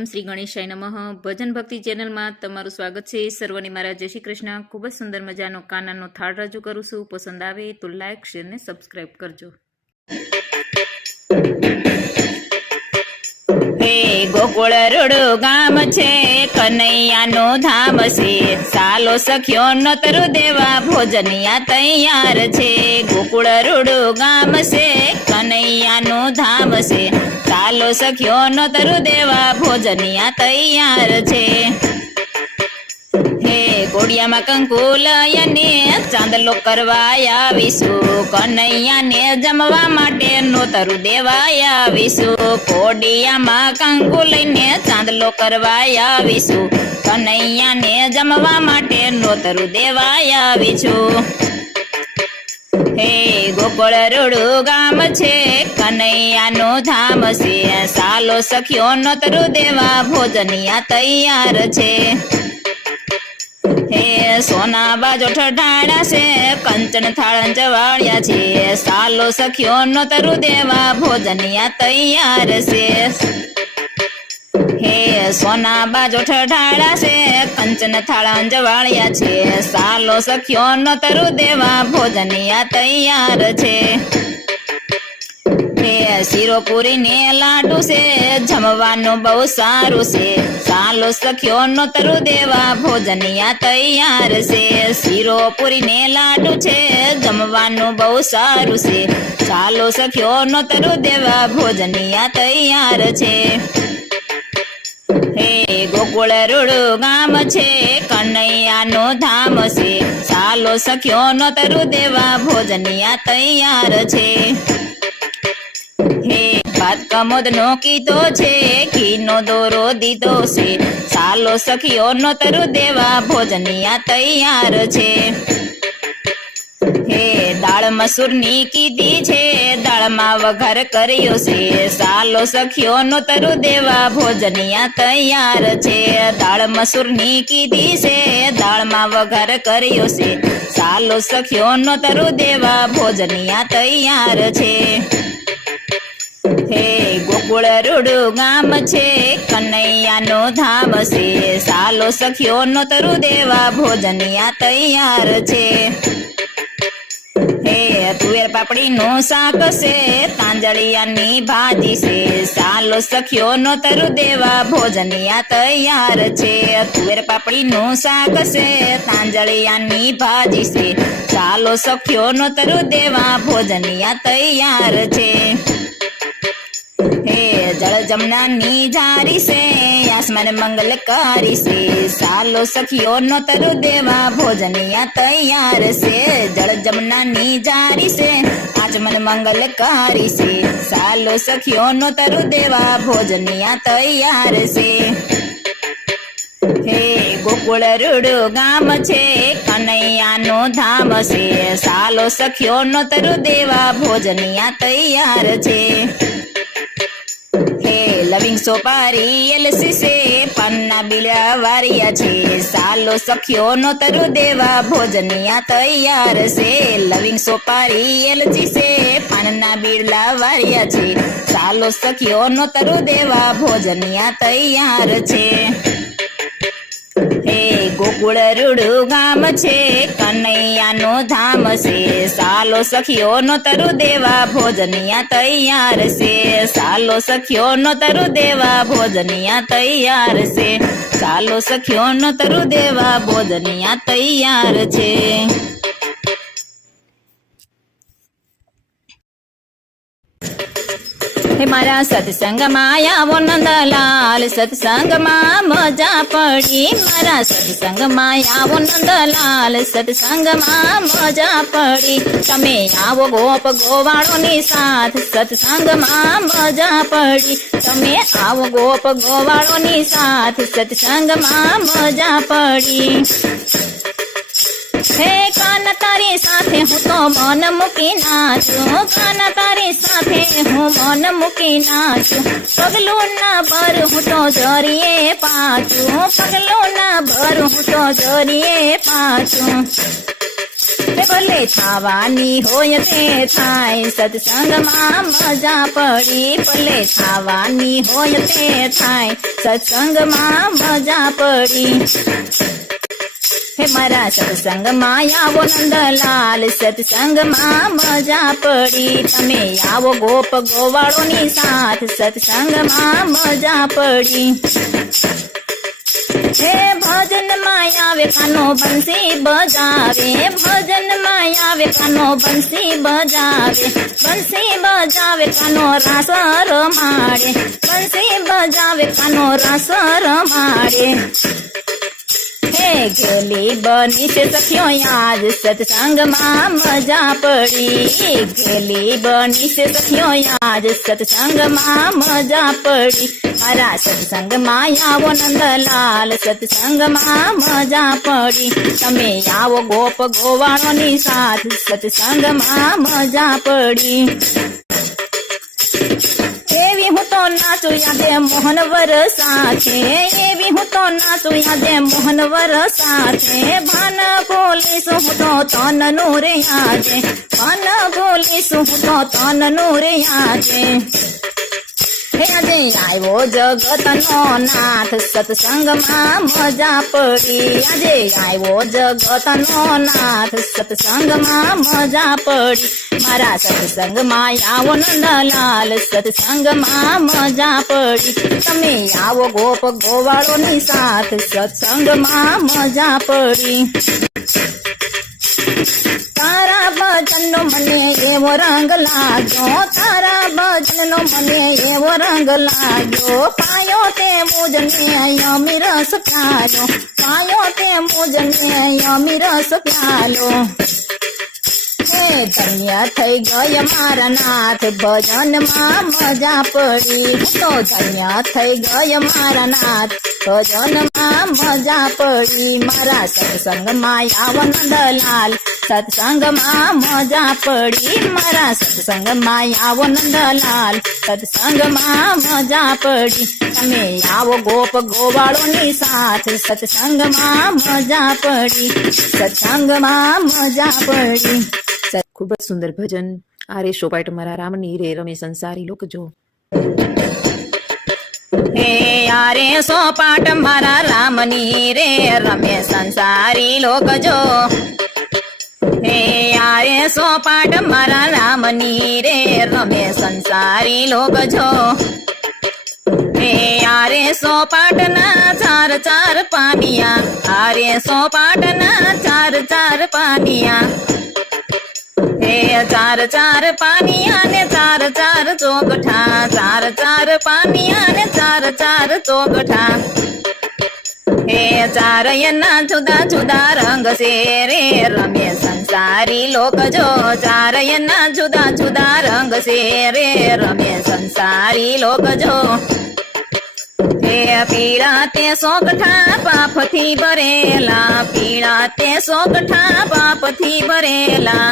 ઓમ શ્રી ગણેશાય નમઃ ભજન ભક્તિ ચેનલમાં તમારું સ્વાગત છે। સર્વને મારા જય શ્રી કૃષ્ણ। ખૂબ જ સુંદર મજાનો કાનાનો થાળ રજૂ કરું છું। પસંદ આવે તો લાઈક શેર ને સબસ્ક્રાઇબ કરજો। હે ગોકુળ રૂડું ગામ છે, કનૈયાનું ધામ છે, સાલો સખ્યો નોતરું દેવા ભોજનિયા તૈયાર છે। ગોકુળ રૂડું ગામ છે, કનૈયાનું ધામ છે, સાલો સખ્યો નોતરું દેવા ભોજનિયા તૈયાર છે। હે કોડિયામાં કંકુ લઈને ચાંદલો કરવા આવીશું, કનૈયાને જમવા માટે નોતરું દેવા આવીશું। કોડિયામાં કંકુ લઈને ચાંદલો કરવા આવીશું, કનૈયાને જમવા માટે નોતરું દેવા આવીશું। હે ગોકુળ રૂડું ગામ છે, કનૈયાનું ધામ છે, સાલો સખ્યો નોતરું દેવા ભોજનિયા તૈયાર છે। હે સોના બાજો ઠઠાડા છે, કંચન થાળન જવાળ્યા છે, સાલો સખ્યો નોતરું દેવા ભોજનિયા તૈયાર છે। હે સોના બાજો ઠઠાડા છે, કંચન થાળન જવાળ્યા છે, સાલો સખ્યો નોતરું દેવા ભોજનિયા તૈયાર છે। હે શીરો પૂરી ને લાડુ છે, જમવાનું બહુ સારું છે, સાલો સખ્યો નોતરું દેવા ભોજનિયા તૈયાર છે। શીરો પૂરી ને લાડુ છે, જમવાનું બહુ સારું છે, સાલો સખ્યો નોતરું દેવા ભોજનિયા તૈયાર છે। હે ગોકુળ રૂડું ગામ છે, કનૈયાનું ધામ છે, સાલો સખ્યો નોતરું દેવા ભોજનિયા તૈયાર છે। હે ભાત કમોદનો કીધો છે, ઘીનો દોરો દીધો છે, સાલો સખીઓ નોતરું દેવા ભોજનિયા તૈયાર છે। હે દાળ મસૂરની કીધી છે, દાળમાં વઘાર કર્યો છે, સાલો સખીઓ નોતરું દેવા ભોજનિયા તૈયાર છે। દાળ મસૂરની કીધી છે, દાળમાં વઘાર કર્યો છે, સાલો સખીઓ નોતરું દેવા ભોજનિયા તૈયાર છે। હે ગોકુળ રૂડું ગામ છે, કનૈયાનું ધામ છે, સાલો સખ્યો નોતરું દેવા ભોજનિયા તૈયાર છે। હે તુવેર પાપડીનું શાક છે, તાંજળિયાની ભાજી છે, સાલો સખ્યો નોતરું દેવા ભોજનિયા તૈયાર છે। તુવેર પાપડીનું શાક છે, તાંજળિયાની ભાજી છે, સાલો સખ્યો નોતરું દેવા ભોજનિયા તૈયાર છે। હે જળ જમનાની જારી છે, આસમાન મંગલકારી છે, સાલો સખીઓ નોતરું દેવા ભોજનિયા તૈયાર છે। જળ જમનાની જારી છે, આસમાન મંગલકારી છે, સાલો સખીઓ નોતરું દેવા ભોજનિયા તૈયાર છે। હે ગોકુળ રૂડું ગામ છે, કનૈયાનું ધામ છે, સાલો સખ્યો નોતરું દેવા ભોજનિયા તૈયાર છે। હે લવિંગ સોપારી એલસી છે, પાનના બીડા વારિયા છે, સાલો સખ્યો નોતરું દેવા ભોજનિયા તૈયાર છે। લવિંગ સોપારી એલસી છે, પાનના બીડા વારિયા છે, સાલો સખ્યો નોતરું દેવા ભોજનિયા તૈયાર છે। હે ગોકુળ રૂડું ગામ છે, કનૈયાનું ધામ છે, સાલો સખ્યો નોતરું દેવા ભોજનિયા તૈયાર છે, સાલો સખ્યો નોતરું દેવા ભોજનિયા તૈયાર છે, સાલો સખ્યો નોતરું દેવા ભોજનિયા તૈયાર છે। હે મારા સત્સંગમાં આવો નંદલાલ, સત્સંગમાં મજા પડી, મારા સત્સંગમાં આવો નંદલાલ, સત્સંગમાં મજા પડી, તમે આવો ગોપ ગોવાળોની સાથ, સત્સંગમાં મજા પડી, તમે આવો ગોપ ગોવાળોની સાથ, સત્સંગમાં મજા પડી। હે કાન તારી સાથે હું તો મન મૂકી નાચું, કાન તારી સાથે હું મન મૂકી નાચું, પગલું ના ભર હું તો જરીએ પાછું, પગલું ના ભર હું તો જરીએ પાછું। ભલે થાવાની હોય તે થાય, સત્સંગમાં મજા પડી. ભલે થાવાની હોય તે થાય, સત્સંગમાં મજા પડી. હે મારા સત્સંગમાં આવો નંદલાલ, સત્સંગમાં મજા પડી. તમે આવો ગોપ ગોવાળોની સાથ, સત્સંગમાં મજા પડી. હે ભજનમાં આવે કાનો બંસી બજાવે, ભજનમાં આવે કાનો બંસી બજાવે. બંસી બજાવે કાનો રાસ રમાડે, બંસી બજાવે કાનો રાસ રમાડે. હે ગેલી બની છે સખ્યો યાદ, સત્સંગમાં મજા પડી. ગેલી બની છે સખ્યો યાદ, સત્સંગમાં મજા પડી. મારા સત્સંગમાં આવો નંદલાલ, સત્સંગમાં મજા પડી. તમે આવો ગોપ ગોવાળોની સાથ, સત્સંગમાં મજા પડી. એવી હું તો નાચું યાદે મોહનવર સાથે, એવી હું તો નાચું યાદે મોહનવર સાથે. ભાન બોલીશું હું તો તનનું રે યાદે, ભાન બોલીશું હું તો તનનું રે યાદે. હે આજે આવ્યો જગતનો નાથ, સત્સંગમાં મજા પડી. આજે આવ્યો જગતનો નાથ, સત્સંગમાં મજા પડી. મારા સત્સંગમાં આવો નંદલાલ, સત્સંગમાં મજા પડી. તમે આવો ગોપ ગોવાળોની સાથ, સત્સંગમાં મજા પડી. તારા ભજનનો મને એવો રંગ લાગ્યો, તારા ભજનનો મને એવો રંગ લાગ્યો. પાયો તે મુજને અમી રસ પ્યાલો, પાયો તે મુજને અમી રસ પ્યાલો. હે ધન્ય થઈ ગય મારા નાથ, ભજનમાં મજા પડી. તો ધન્ય થઈ ગય મારા નાથ, ભજનમાં મજા પડી. મારા સત્સંગમાં આવો નંદલાલ, સત્સંગમાં મજા પડી. મારા સત્સંગમાં આવો નંદલાલ, સત્સંગમાં મજા પડી. તમે આવો ગોપ ગોવાળોની સાથ, સત્સંગમાં મજા પડી. સત્સંગમાં મજા પડી. ખૂબ જ સુંદર ભજન. આ રે શોભાઈ તમારા રામની રે રમે સંસારી લોકજો. હે યારે સોપાટ મારા રામની રે રમે સંસારી લોકજો. હે યારે સોપાટ મારા રામની રે રમે સંસારી લોકજો. હે યારે સોપાટના ચાર ચાર પાનિયા, આરે સોપાટના ચાર ચાર પાનિયા. હે ચાર ચાર પાનિયા ને ચાર ચાર ચોકઠા, ચાર ચાર પાનિયા ને ચાર ચાર ચોકઠા. હે ચારયના જુદા જુદા રંગ છે રે રમે સંસારી લોકજો. ચારયના જુદા જુદા રંગ છે રે રમે સંસારી લોકજો. હે પીળા તે સોગઠા પાપથી ભરેલા, પીળા તે સોગઠા પાપથી ભરેલા.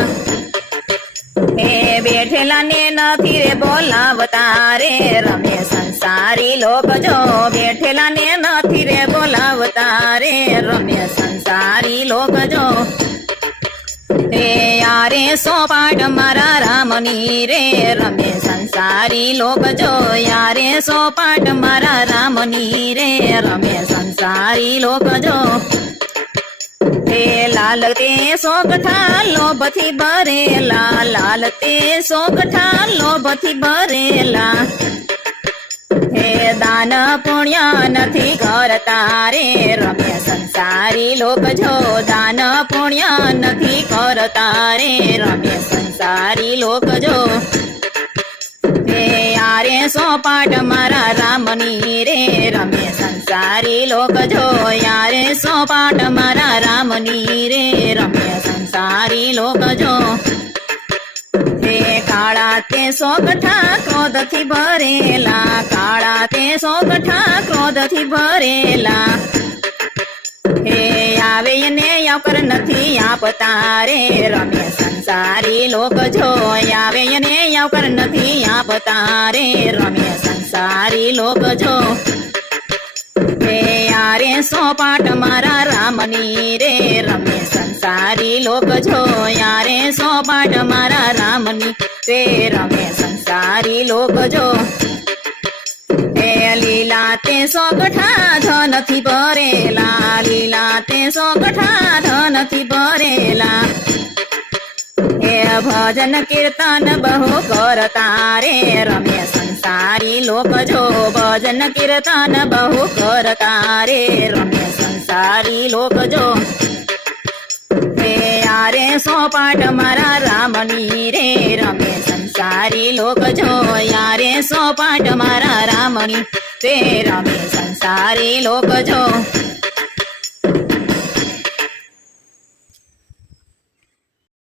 હે બેઠેલા ને નથી રે બોલાવતા રે રમે સંસારી લોકજો. બેઠેલા ને નથી રે બોલાવતા રે રમે સંસારી લોકજો. હે યારે સોપાટ મારા રામની રે રમે સંસારી લોકજો. યારે સોપાટ મારા રામની રે રમે સંસારી લોકજો. હે લાલ તે સોગઠા લોભથી ભરેલા, લાલ તે સોગઠા લોભથી ભરેલા. હે દાન પુણ્ય નથી કરતા રે રમે સંસારી લોકજો. દાન પુણ્ય નથી કરતા રે રમે સંસારી લોકજો. હે યારે સોપાટ મારા રામની રે રમે સંસારી લોકજો. યારે સોપાટ મારા રામની રે રમે સંસારી લોકજો. હે કાળા તે સોગઠા ક્રોધથી ભરેલા, કાળા તે સોગઠા ક્રોધથી ભરેલા. હે આવે એને આવકર નથી આપતા રે રમે સંસારી લોકજો. આવે એને આવકર નથી આપતા રે રમે સંસારી લોકજો. હે યારે સોપાટ મારા રામની રે રમે સંસારી સંસારી લોક જો યારે સોપાટ મારા રામની તે રમે સંસારી લોક જો એ લીલા તે સોગઠા ધનથી ભરેલા લીલા તે સોગઠા ધનથી ભરેલા એ ભજન કીર્તન બહુ કરતા રે રમે સંસારી લોક જો ભજન કીર્તન બહુ કરતા રે રમે સંસારી લોક જો એ યારે સોપાટ મારા રામની રે રમે સંસારી લોક જો યારે સોપાટ મારા રામની તે રમે સંસારી લોક જો